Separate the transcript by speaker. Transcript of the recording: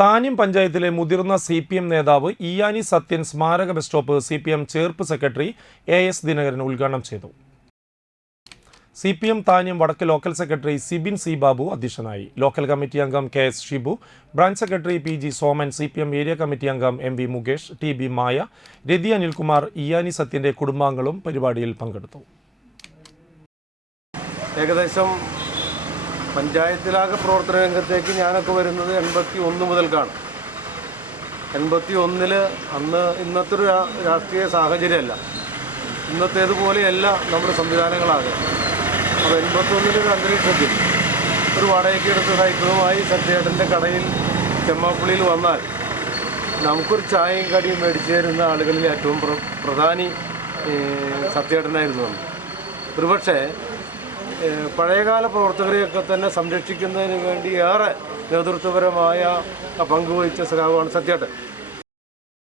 Speaker 1: താന്യം പഞ്ചായത്തിലെ മുതിർന്ന C P M നേതാവ് ഇയാനി സത്യൻ സ്മാരക bus stop C P M Cherpu secretary A S Dinakaran ഉദ്ഘാടനം ചെയ്തു. സി പി എം താന്യം വടക്ക് local secretary Sibin C Babu അധ്യക്ഷനായി. ലോക്കൽ കമ്മിറ്റി അംഗം K S Shibu branch secretary P G Soman C P M area committee അംഗം M V Mukesh T B Maya Rathi Anilkumar Iyani സത്യന്റെ കുടുംബാംഗങ്ങളും പരിപാടിയിൽ പങ്കെടുത്തു.
Speaker 2: ഏകദേശം പഞ്ചായത്തിലാകെ പ്രവർത്തന രംഗത്തേക്ക് ഞാനൊക്കെ വരുന്നത് എൺപത്തി ഒന്ന് മുതൽക്കാണ്. എൺപത്തി ഒന്നിൽ അന്ന് ഇന്നത്തെ ഒരു രാഷ്ട്രീയ സാഹചര്യമല്ല. ഇന്നത്തേതുപോലെയല്ല നമ്മുടെ സംവിധാനങ്ങളാകെ. അപ്പോൾ എൺപത്തൊന്നിൽ ഒരു അന്തരീക്ഷത്തിൽ ഒരു വാടകയ്ക്ക് എടുത്ത സൈക്കിളുമായി സത്യേട്ടന്റെ കടയിൽ ചെമ്മാപ്പുള്ളിയിൽ വന്നാൽ നമുക്കൊരു ചായയും കടിയും മേടിച്ചു തരുന്ന ആളുകളിൽ ഏറ്റവും പ്ര പ്രധാനി സത്യേട്ടനായിരുന്നു ഒരുപക്ഷേ പഴയകാല പ്രവർത്തകരെയൊക്കെ തന്നെ സംരക്ഷിക്കുന്നതിന് വേണ്ടി ഏറെ നേതൃത്വപരമായ പങ്കുവഹിച്ച സഖാവാണ് സത്യേട്ടൻ